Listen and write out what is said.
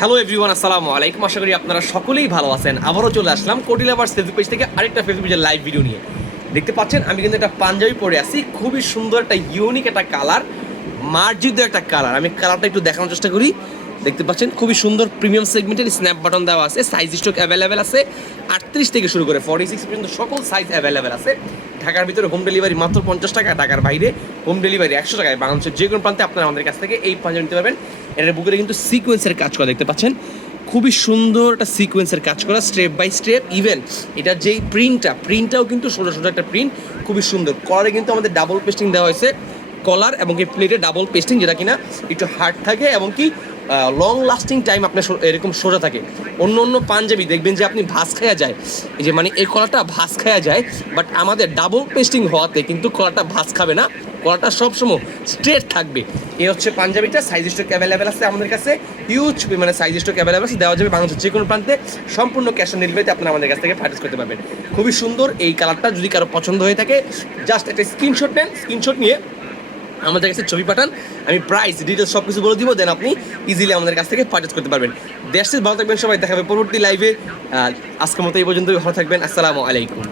Hello everyone, আসসালামু আলাইকুম। আশা করি আপনারা সকলেই ভালো আছেন। আবারও চলে আসলাম কোটি লাভার্স ফেসবুক পেজ থেকে আরেকটা ফেসবুক পেজের লাইভ ভিডিও নিয়ে। দেখতে পাচ্ছেন আমি কিন্তু একটা পাঞ্জাবি পরে আছি, খুবই সুন্দর একটা ইউনিক একটা কালার, মার্জিত একটা কালার। আমি কালারটা একটু দেখানোর চেষ্টা করি। দেখতে পাচ্ছেন খুবই সুন্দর প্রিমিয়াম সেগমেন্টের স্ন্যাপ বাটন দেওয়া আছে, সাইজ স্টক অ্যাভেলেবেল আছে 38 থেকে শুরু করে 46 পর্যন্ত সকল সাইজ অ্যাভেলেবেল আছে। ঢাকার ভিতরে হোম ডেলিভারি মাত্র 50 টাকা, ঢাকার বাইরে হোম ডেলিভারি 100 টাকায়। বাংলাদেশের যে কোনো প্রান্তে আপনারা আমাদের কাছ থেকে এই পাঞ্জাবি নিতে পারবেন। এটার বুকের কিন্তু সিকোয়েন্সের কাজ করা দেখতে পাচ্ছেন, খুবই সুন্দর একটা সিকোয়েন্সের কাজ করা, স্টেপ বাই স্টেপ। ইভেন এটার যেই প্রিন্টটাও কিন্তু সোজা সোজা একটা প্রিন্ট, খুবই সুন্দর। কলারে কিন্তু আমাদের ডাবল পেস্টিং দেওয়া হয়েছে, কলার এবং কি প্লেটে ডাবল পেস্টিং, যেটা কিনা একটু হার্ড থাকে এবং কি লং লাস্টিং টাইম আপনার এরকম সোজা থাকে। অন্য অন্য পাঞ্জাবি দেখবেন যে আপনি ভাঁজ খাওয়া যায়, এই যে মানে এই কলারটা ভাঁজ খাওয়া যায়, বাট আমাদের ডাবল পেস্টিং হওয়াতে কিন্তু কলারটা ভাঁজ খাবে না, কলারটা সবসময় স্ট্রেট থাকবে। এই হচ্ছে পাঞ্জাবিটা। সাইজ স্টক অ্যাভেলেবেল আছে আমাদের কাছে, হিউজ মানে সাইজ স্টক অ্যাভেলেবেল আছে, দেওয়া যাবে বাংলাদেশের যে কোনো প্রান্তে। সম্পূর্ণ ক্যাশ অন ডেলিভারিতে আপনারা আমাদের কাছ থেকে পারচেজ করতে পারবেন। খুবই সুন্দর এই কালারটা। যদি কারো পছন্দ হয়ে থাকে জাস্ট একটা স্ক্রিনশট নেন, স্ক্রিনশট নিয়ে আমাদের কাছে ছবি পাঠান, আমি প্রাইস ডিটেলস সব কিছু বলে দিব, দেন আপনি ইজিলি আমাদের কাছ থেকে পারচেজ করতে পারবেন। দেশে ভালো থাকবেন সবাই, দেখাবে পরবর্তী লাইভে। আজকের মতো এই পর্যন্তই, ভালো থাকবেন। আসসালামু আলাইকুম।